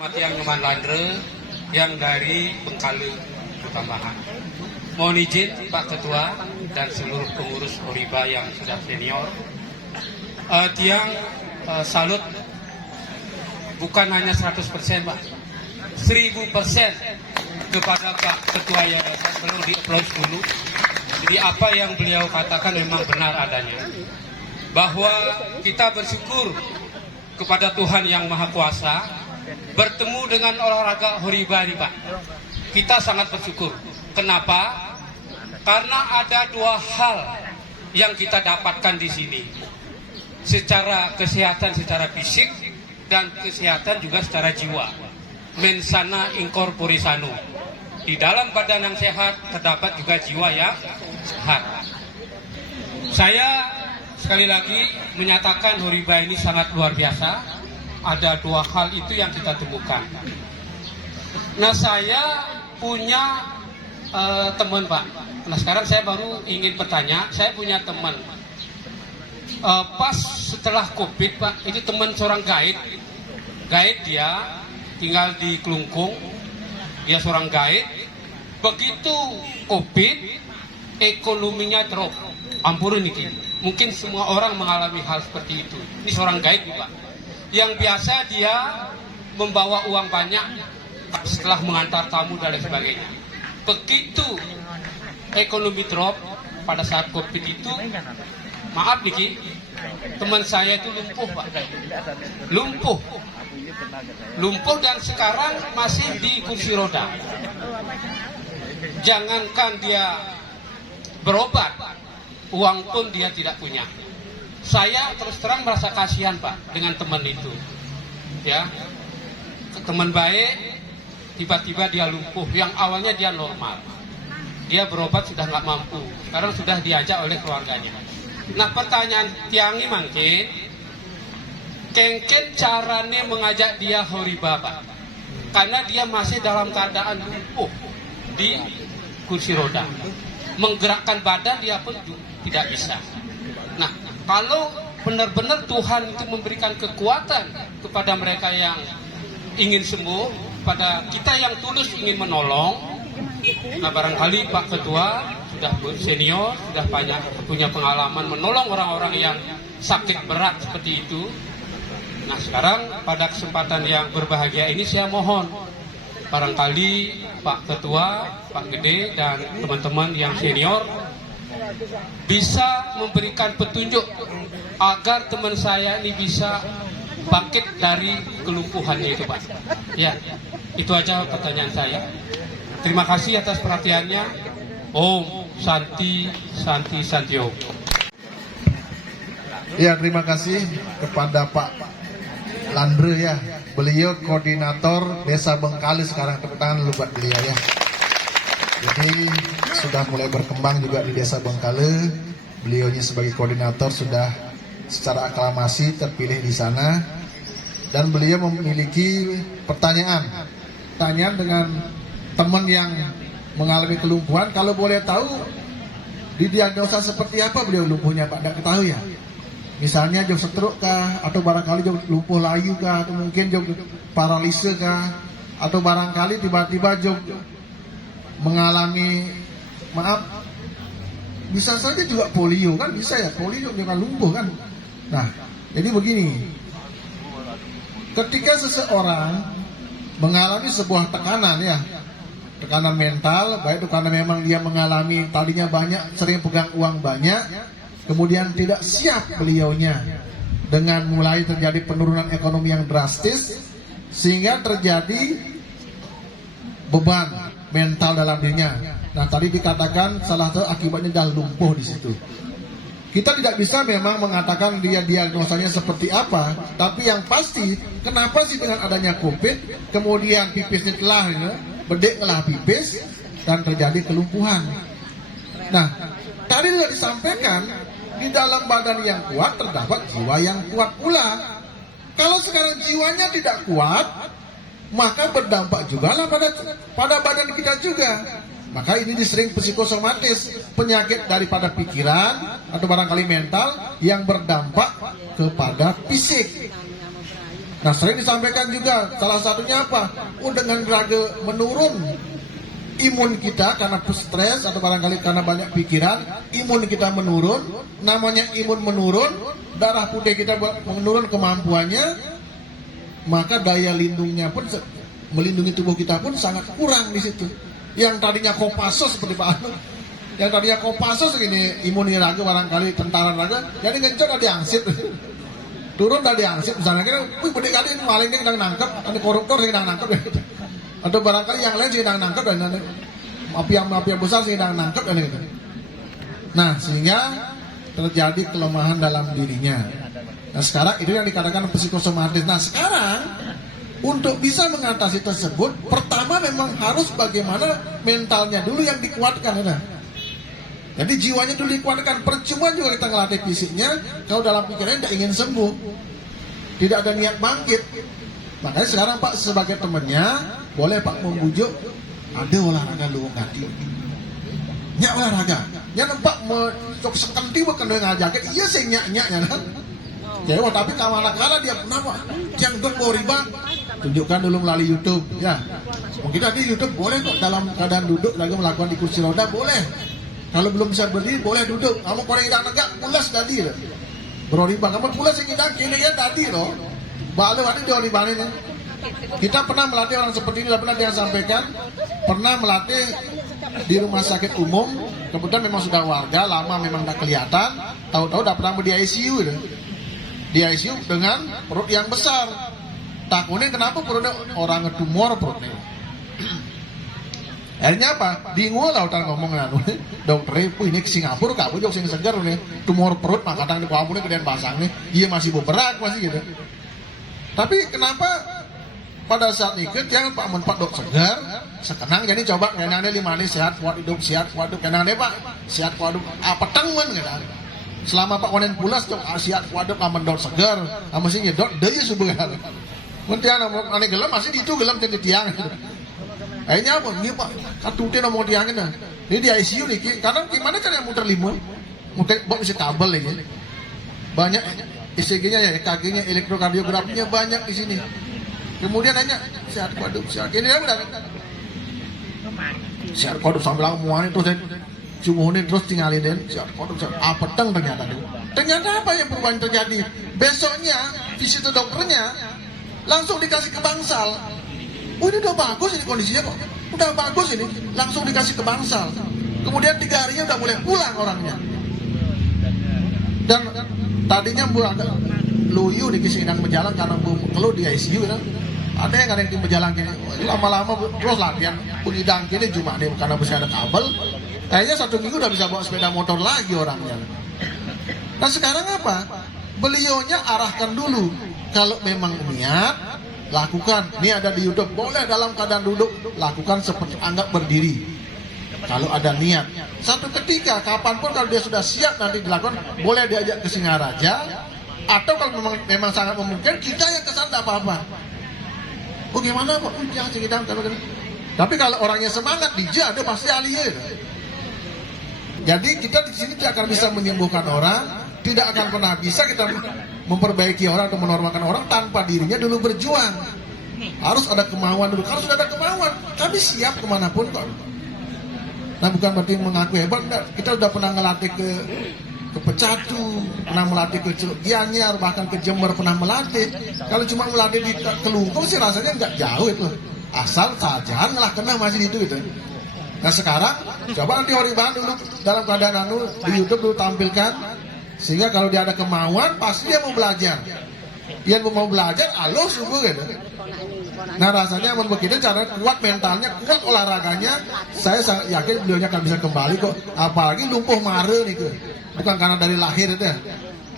Yang Nyoman Landre yang dari Bengkale Tambahan. Mohon izin Pak Ketua dan seluruh pengurus Horiba yang sudah senior. Tiang salut bukan hanya 100% Pak, 1000% kepada Pak Ketua yang perlu di-applause dulu. Jadi apa yang beliau katakan memang benar adanya. Bahwa kita bersyukur kepada Tuhan yang Maha Kuasa bertemu dengan olahraga Horiba ini Pak. Kita sangat bersyukur. Kenapa? Karena ada dua hal yang kita dapatkan di sini. Secara kesehatan secara fisik dan kesehatan juga secara jiwa. Mensana incorpore sano. Di dalam badan yang sehat terdapat juga jiwa yang sehat. Saya sekali lagi menyatakan Horiba ini sangat luar biasa. Ada dua hal itu yang kita temukan. Nah, saya punya teman Pak. Nah, sekarang saya baru ingin bertanya. Saya punya teman. Pas setelah COVID Pak, ini teman seorang guide. Guide dia tinggal di Kelungkung. Dia seorang guide. Begitu COVID, ekonominya drop. Ampun ini. Mungkin semua orang mengalami hal seperti itu. Ini seorang guide Pak. Yang biasa dia membawa uang banyak setelah mengantar tamu dan lain sebagainya. Begitu ekonomi drop pada saat COVID itu, maaf Niki, teman saya itu lumpuh Pak. Lumpuh dan sekarang masih di kursi roda. Jangankan dia berobat, uang pun dia tidak punya. Saya terus terang merasa kasihan Pak dengan teman itu, ya, teman baik, tiba-tiba dia lumpuh. Yang awalnya dia normal, dia berobat sudah nggak mampu, sekarang sudah diajak oleh keluarganya. Nah, pertanyaan tiangi mungkin, kengken caranya mengajak dia Horiba Pak, karena dia masih dalam keadaan lumpuh di kursi roda, menggerakkan badan dia pun tidak bisa. Nah, kalau benar-benar Tuhan itu memberikan kekuatan kepada mereka yang ingin sembuh, pada kita yang tulus ingin menolong, nah barangkali Pak Ketua sudah senior, sudah banyak punya pengalaman menolong orang-orang yang sakit berat seperti itu. Nah, sekarang pada kesempatan yang berbahagia ini saya mohon barangkali Pak Ketua, Pak Gede dan teman-teman yang senior bisa memberikan petunjuk agar teman saya ini bisa bangkit dari kelumpuhannya itu Pak. Ya, itu aja pertanyaan saya. Terima kasih atas perhatiannya. Om Santi Santi Santio. Ya, terima kasih kepada Pak Landre ya. Beliau koordinator Desa Bengkale sekarang. Tepuk tangan dulu buat beliau ya. Jadi sudah mulai berkembang juga di Desa Bengkale. Beliaunya sebagai koordinator sudah secara aklamasi terpilih di sana. Dan beliau memiliki pertanyaan dengan teman yang mengalami kelumpuhan. Kalau boleh tahu, didiagnosa seperti apa beliau lumpuhnya Pak? Tidak ketahui ya? Misalnya jauh stroke kah? Atau barangkali jauh lumpuh layu kah? Atau mungkin jauh paralise kah? Atau barangkali tiba-tiba jauh mengalami, maaf, bisa saja juga polio kan, bisa ya, polio juga lumpuh kan. Nah, jadi begini, ketika seseorang mengalami sebuah tekanan ya, tekanan mental, baik itu karena memang dia mengalami tadinya banyak, sering pegang uang banyak, kemudian tidak siap beliaunya dengan mulai terjadi penurunan ekonomi yang drastis, sehingga terjadi beban mental dalam dirinya. Nah, tadi dikatakan salah satu akibatnya adalah lumpuh di situ. Kita tidak bisa memang mengatakan dia diagnosanya seperti apa, tapi yang pasti kenapa sih dengan adanya COVID kemudian pipisnya telah bedeklah pipis dan terjadi kelumpuhan. Nah, tadi sudah disampaikan di dalam badan yang kuat terdapat jiwa yang kuat pula. Kalau sekarang jiwanya tidak kuat, maka berdampak juga lah pada badan kita juga. Maka ini disering psikosomatis, penyakit daripada pikiran atau barangkali mental yang berdampak kepada fisik. Nah, sering disampaikan juga salah satunya apa? Dengan raga menurun imun kita karena stres atau barangkali karena banyak pikiran, imun kita menurun. Namanya imun menurun, darah putih kita menurun kemampuannya, maka daya lindungnya pun melindungi tubuh kita pun sangat kurang di situ. Yang tadinya Kopassus seperti Pak Anu, yang tadinya Kopassus ini imun raga barangkali tentara raga, jadi ngencot ada diangsip. Turun dari angsip misalnya kita, wih bedek kali ini malingnya sedang nangkep, ada koruptor sedang nangkep, atau barangkali yang lain sedang nangkep dan mafia besar sedang nangkep dan gitu. Nah, sehingga terjadi kelemahan dalam dirinya. Nah, sekarang itu yang dikatakan psikosomatis. Nah, sekarang untuk bisa mengatasi tersebut, pertama memang harus bagaimana mentalnya dulu yang dikuatkan, ya. Jadi jiwanya dulu dikuatkan. Percuma juga kita ngelatih fisiknya kalau dalam pikirannya tidak ingin sembuh, tidak ada niat bangkit. Makanya sekarang Pak sebagai temannya boleh Pak membujuk, ada olahraga luwung kaki, nyak olahraga, nyak nampak cok sekenti bukan dengan ngajakin, iya saya nyak-nyaknya kan. Ya, tapi kawan-kawan dia kenapa? Yang dok riba, tunjukkan dulu melalui YouTube, ya. Mungkin tadi YouTube boleh kok dalam keadaan duduk lagi melakukan di kursi roda boleh. Kalau belum bisa berdiri boleh duduk. Kamu koreng hidang tegak, pulas tadi loh. Bro riba, kamu pulas yang hidang kini ya tadi loh. Balu ada di riba ini. Kita pernah melatih orang seperti ini, pernah dia sampaikan, pernah melatih di rumah sakit umum. Kebetulan memang sudah warga, lama memang tidak kelihatan. Tahu-tahu udah pernah di ICU gitu. Di ICU dengan perut yang besar. Takutnya kenapa perutnya orang tumor perutnya. Akhirnya apa? Bingung lah orang ngomong dokter, ini ke Singapura kamu jauh sing segar nih, tumor perut maka kadang di kamu nih kemudian pasang nih, iya masih berat masih gitu. Tapi kenapa pada saat itu jangan Pak menpak dok segar, sekenang jadi coba kenang dia lima nih sehat kuat hidup kenang deh Pak sehat kuat hidup apa tengen gitu. Selama Pak konen pulas dok sehat kuat hidup aman dok segar, masih nyedot dia subuh kan. Mungkin aneh gelam masih itu gelam jadi tiang. Akhirnya apa? Iya Pak, katutnya ngomong tiangin dah. Ini di ICU nih, kadang gimana cara yang muter lima? Muter, buat bisa kabel lagi. Banyak ECG-nya ya, EKG-nya, elektrokardiografinya banyak di sini. Kemudian nanya, sehat kuaduk, sehat. Ini ya benar. Sehat kuaduk sambil lamuan itu saya cumuhin terus tinggalin dan sehat kuaduk, sehat. Apa teng ternyata? Ternyata apa yang perubahan terjadi? Besoknya visit dokternya langsung dikasih ke bangsal. Oh ini udah bagus ini kondisinya kok, udah bagus ini, langsung dikasih ke bangsal. Kemudian 3 harinya udah mulai pulang orangnya. Dan tadinya bu agak luyu dikasih sedang berjalan karena bu keluh di ICU kan. Ada yang kadang tim berjalan gini, lama-lama terus latihan pengidang gini cuma nih karena masih ada kabel. Kayaknya 1 minggu udah bisa bawa sepeda motor lagi orangnya. Nah sekarang apa? Beliaunya arahkan dulu, kalau memang niat lakukan, ini ada di YouTube, boleh dalam keadaan duduk, lakukan seperti anggap berdiri. Kalau ada niat, satu ketika, kapanpun kalau dia sudah siap nanti dilakukan, boleh diajak ke Singaraja, atau kalau memang sangat memungkinkan, kita yang kesana tidak apa-apa. Oh gimana Pak? Jangan cerita. Tapi kalau orangnya semangat, dia ada pasti aliyah. Jadi kita di sini tidak akan bisa menyembuhkan orang, tidak akan pernah bisa kita memperbaiki orang atau menormalkan orang tanpa dirinya dulu berjuang. Harus ada kemauan dulu. Kalau sudah ada kemauan, kami siap kemanapun kok. Nah bukan berarti mengaku hebat. Kita sudah pernah ngelatih ke Pecatu, pernah melatih ke Celuk Gianyar, bahkan ke Jember pernah melatih. Kalau cuma melatih di Kelungkung sih rasanya nggak jauh itu. Asal saja ngelah kena masih itu gitu. Nah sekarang coba nanti Horiban dulu dalam keadaan di YouTube dulu tampilkan. Sehingga kalau dia ada kemauan, pasti dia mau belajar. Dia mau belajar, alo sungguh gitu. Nah rasanya begitu cara kuat mentalnya, kuat olahraganya, saya yakin beliaunya akan bisa kembali kok. Apalagi lumpuh mare nih tuh. Bukan karena dari lahir itu ya.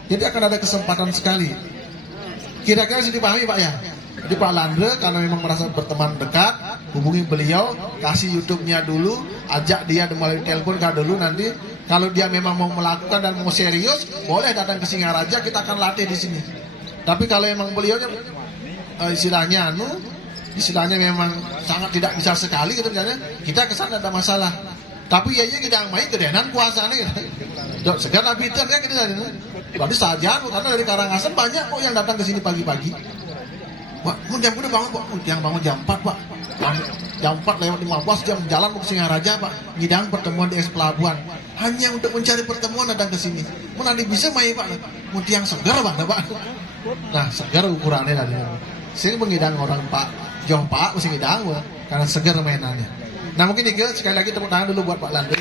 Jadi akan ada kesempatan sekali. Kira-kira sih dipahami Pak ya. Jadi Pak Landre karena memang merasa berteman dekat, hubungi beliau, kasih YouTube-nya dulu, ajak dia melalui telepon dulu nanti. Kalau dia memang mau melakukan dan mau serius, boleh datang ke Singaraja, kita akan latih di sini. Tapi kalau memang beliaunya istilahnya memang sangat tidak bisa sekali gitu misalnya, kita kesana ada masalah. Tapi ya kita main kedenan puasanya gitu. Dok segar nabitan kan gitu. Berarti saja karena dari Karangasem banyak kok yang datang ke sini pagi-pagi. Pak, jam udah bangun Pak, yang bangun jam 4 Pak. Jam 4 lewat 15 jam jalan ke Singaraja Pak, ngidang pertemuan di pelabuhan. Hanya untuk mencari pertemuan datang ke sini. Mun ada bisa main Pak, mun tiang segar Pak, Pak. Nah, segar ukurannya tadi. Sing mengidang orang Pak, jauh Pak mesti ngidang Pak, karena segar mainannya. Nah, mungkin itu sekali lagi tepuk tangan dulu buat Pak Landry.